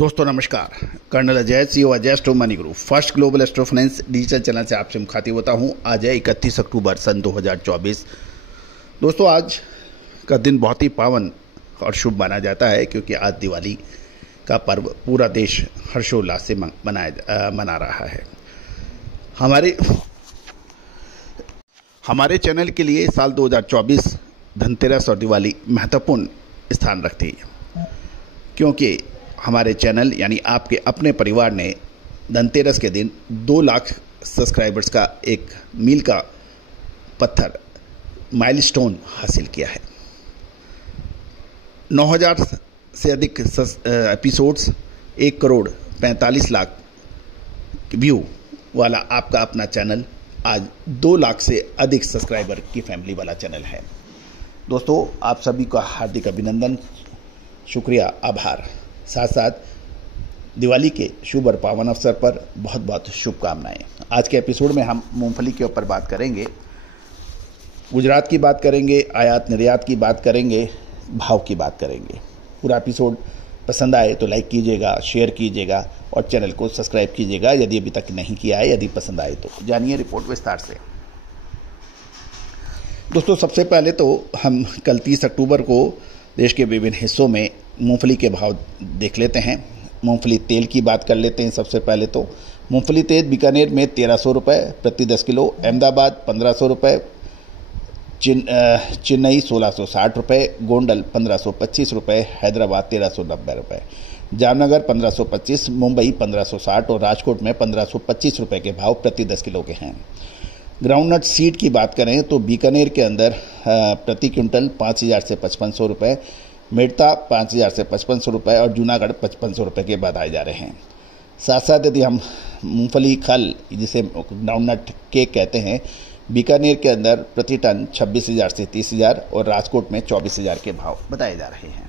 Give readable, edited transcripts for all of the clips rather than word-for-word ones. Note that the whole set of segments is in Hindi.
दोस्तों नमस्कार। कर्नल अजय CEO अजय स्टो money group first global astro finance digital channel से आपसे मुखातिब होता हूं। आज है 31 अक्टूबर सन 2024। दोस्तों आज का दिन बहुत ही पावन और शुभ माना जाता है क्योंकि आज दिवाली का पर्व पूरा देश हर्षोल्लास से मना रहा है। हमारे चैनल के लिए साल 2024 धनतेरस और दिवाली महत्वपूर्ण स्थान रखती है क्योंकि हमारे चैनल यानी आपके अपने परिवार ने धनतेरस के दिन 2 लाख सब्सक्राइबर्स का एक मील का पत्थर माइलस्टोन हासिल किया है। 9000 से अधिक एपिसोड्स, 1 करोड़ 45 लाख व्यू वाला आपका अपना चैनल आज 2 लाख से अधिक सब्सक्राइबर की फैमिली वाला चैनल है। दोस्तों आप सभी का हार्दिक अभिनंदन, शुक्रिया, आभार। साथ साथ दिवाली के शुभ और पावन अवसर पर बहुत बहुत शुभकामनाएं। आज के एपिसोड में हम मूंगफली के ऊपर बात करेंगे, गुजरात की बात करेंगे, आयात निर्यात की बात करेंगे, भाव की बात करेंगे। पूरा एपिसोड पसंद आए तो लाइक कीजिएगा, शेयर कीजिएगा और चैनल को सब्सक्राइब कीजिएगा यदि अभी तक नहीं किया है। यदि पसंद आए तो जानिए रिपोर्ट विस्तार से। दोस्तों सबसे पहले तो हम कल 30 अक्टूबर को देश के विभिन्न हिस्सों में मूंगफली के भाव देख लेते हैं। मूंगफली तेल की बात कर लेते हैं। सबसे पहले तो मूंगफली तेल बीकानेर में 1300 रुपये प्रति 10 किलो, अहमदाबाद 1500 रुपये, चेन्नई 1660 रुपये, गोंडल 1525 रुपये, हैदराबाद 1390 रुपये, जामनगर 1525, मुंबई 1560 और राजकोट में 1525 रुपये के भाव प्रति 10 किलो के हैं। ग्राउंडनट सीड की बात करें तो बीकानेर के अंदर प्रति क्विंटल 5000 से 5500 रुपये, मेड़ता 5000 से 5500 रुपये और जूनागढ़ 5500 रुपये के बताए जा रहे हैं। साथ साथ यदि हम मूंगफली खल जिसे ग्राउंडनट केक कहते हैं, बीकानेर के अंदर प्रति टन 26,000 से 30,000 और राजकोट में 24,000 के भाव बताए जा रहे हैं।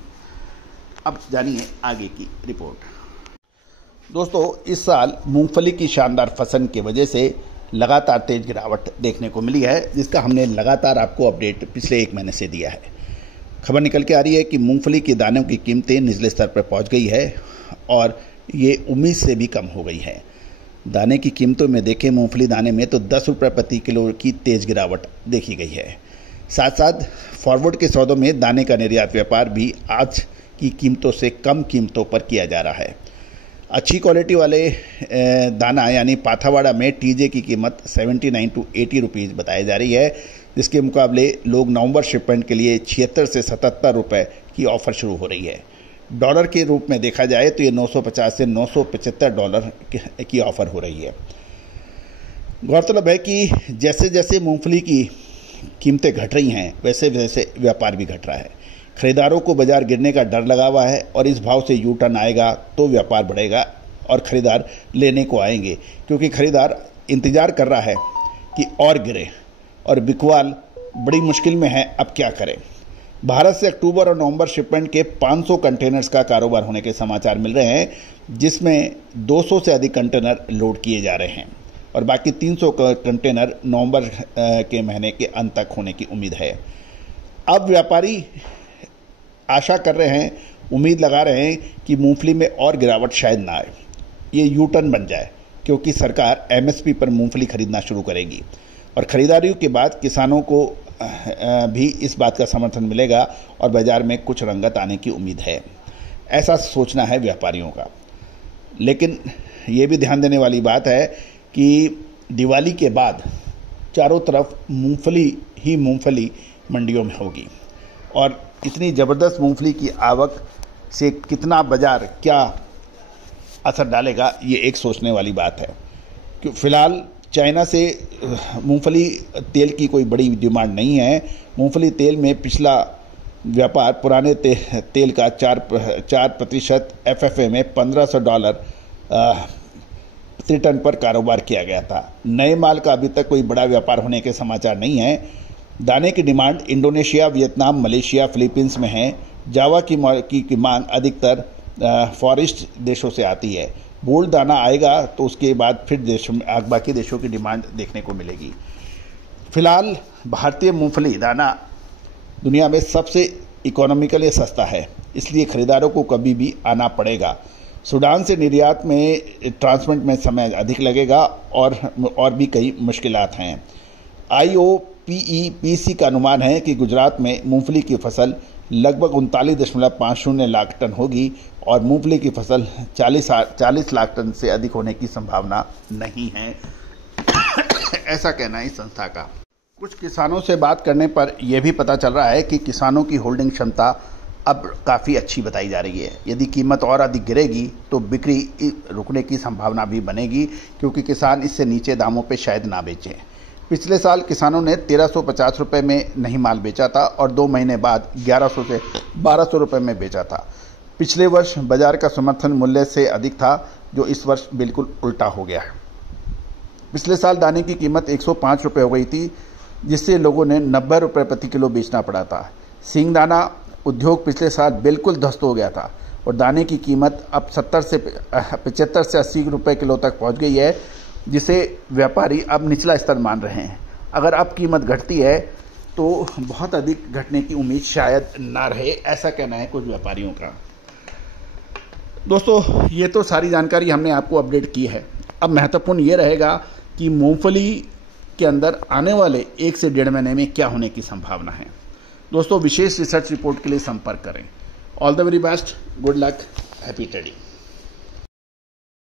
अब जानिए आगे की रिपोर्ट। दोस्तों इस साल मूंगफली की शानदार फसल की वजह से लगातार तेज गिरावट देखने को मिली है, जिसका हमने लगातार आपको अपडेट पिछले 1 महीने से दिया है। खबर निकल के आ रही है कि मूंगफली के दानों की कीमतें निचले स्तर पर पहुंच गई है और ये उम्मीद से भी कम हो गई है। दाने की कीमतों में देखें, मूंगफली दाने में तो 10 रुपये प्रति किलो की तेज गिरावट देखी गई है। साथ साथ फॉरवर्ड के सौदों में दाने का निर्यात व्यापार भी आज की कीमतों से कम कीमतों पर किया जा रहा है। अच्छी क्वालिटी वाले दाना यानी पाथावाड़ा में टीजे की कीमत 79 to 80 रुपीज़ बताई जा रही है, जिसके मुकाबले लोग नवंबर शिपमेंट के लिए 76 से 77 रुपये की ऑफ़र शुरू हो रही है। डॉलर के रूप में देखा जाए तो ये 950 से 975 डॉलर की ऑफ़र हो रही है। गौरतलब है कि जैसे जैसे मूंगफली की कीमतें घट रही हैं वैसे वैसे व्यापार भी घट रहा है। खरीदारों को बाजार गिरने का डर लगा हुआ है और इस भाव से यू टर्न आएगा तो व्यापार बढ़ेगा और खरीदार लेने को आएंगे, क्योंकि खरीदार इंतज़ार कर रहा है कि और गिरे और बिकवाल बड़ी मुश्किल में है। अब क्या करें। भारत से अक्टूबर और नवंबर शिपमेंट के 500 कंटेनर्स का कारोबार होने के समाचार मिल रहे हैं, जिसमें 200 से अधिक कंटेनर लोड किए जा रहे हैं और बाकी 300 कंटेनर नवंबर के महीने के अंत तक होने की उम्मीद है। अब व्यापारी आशा कर रहे हैं, उम्मीद लगा रहे हैं कि मूंगफली में और गिरावट शायद ना आए, ये यू टर्न बन जाए, क्योंकि सरकार MSP पर मूंगफली खरीदना शुरू करेगी और खरीदारियों के बाद किसानों को भी इस बात का समर्थन मिलेगा और बाजार में कुछ रंगत आने की उम्मीद है। ऐसा सोचना है व्यापारियों का। लेकिन ये भी ध्यान देने वाली बात है कि दिवाली के बाद चारों तरफ मूंगफली ही मूंगफली मंडियों में होगी और इतनी ज़बरदस्त मूंगफली की आवक से कितना बाजार क्या असर डालेगा, ये एक सोचने वाली बात है। क्योंकि फ़िलहाल चाइना से मूंगफली तेल की कोई बड़ी डिमांड नहीं है। मूंगफली तेल में पिछला व्यापार पुराने तेल का 4% FFA में $1500 प्रति टन पर कारोबार किया गया था। नए माल का अभी तक कोई बड़ा व्यापार होने के समाचार नहीं है। दाने की demand Indonesia, Vietnam, Malaysia, Philippines में है। जावा की मांग अधिकतर फॉरेस्ट देशों से आती है। बोल्ड दाना आएगा तो उसके बाद फिर बाकी देशों की डिमांड देखने को मिलेगी। फिलहाल भारतीय मूंगफली दाना दुनिया में सबसे इकोनॉमिकली सस्ता है, इसलिए खरीदारों को कभी भी आना पड़ेगा सूडान से निर्यात में ट्रांसपोर्ट में समय अधिक लगेगा और भी कई मुश्किलात हैं। IOPEPC का अनुमान है कि गुजरात में मूंगफली की फसल लगभग 39.50 लाख टन होगी और मूंगफली की फसल 40 लाख टन से अधिक होने की संभावना नहीं है, ऐसा कहना है इस संस्था का। कुछ किसानों से बात करने पर यह भी पता चल रहा है कि किसानों की होल्डिंग क्षमता अब काफ़ी अच्छी बताई जा रही है। यदि कीमत और अधिक गिरेगी तो बिक्री रुकने की संभावना भी बनेगी, क्योंकि किसान इससे नीचे दामों पे शायद ना बेचें। पिछले साल किसानों ने 1350 रुपये में नहीं माल बेचा था और 2 महीने बाद 1100 से 1200 रुपये में बेचा था। पिछले वर्ष बाजार का समर्थन मूल्य से अधिक था, जो इस वर्ष बिल्कुल उल्टा हो गया है। पिछले साल दाने की कीमत 105 रुपये हो गई थी, जिससे लोगों ने 90 रुपये प्रति किलो बेचना पड़ा था। सिंगदाना उद्योग पिछले साल बिल्कुल ध्वस्त हो गया था और दाने की कीमत अब 75 से 80 रुपये किलो तक पहुंच गई है, जिसे व्यापारी अब निचला स्तर मान रहे हैं। अगर अब कीमत घटती है तो बहुत अधिक घटने की उम्मीद शायद ना रहे, ऐसा कहना है कुछ व्यापारियों का। दोस्तों, ये तो सारी जानकारी हमने आपको अपडेट की है। अब महत्वपूर्ण ये रहेगा कि मूंगफली के अंदर आने वाले 1 से 1.5 महीने में क्या होने की संभावना है। दोस्तों, विशेष रिसर्च रिपोर्ट के लिए संपर्क करें। All the very best, good luck, happy trading.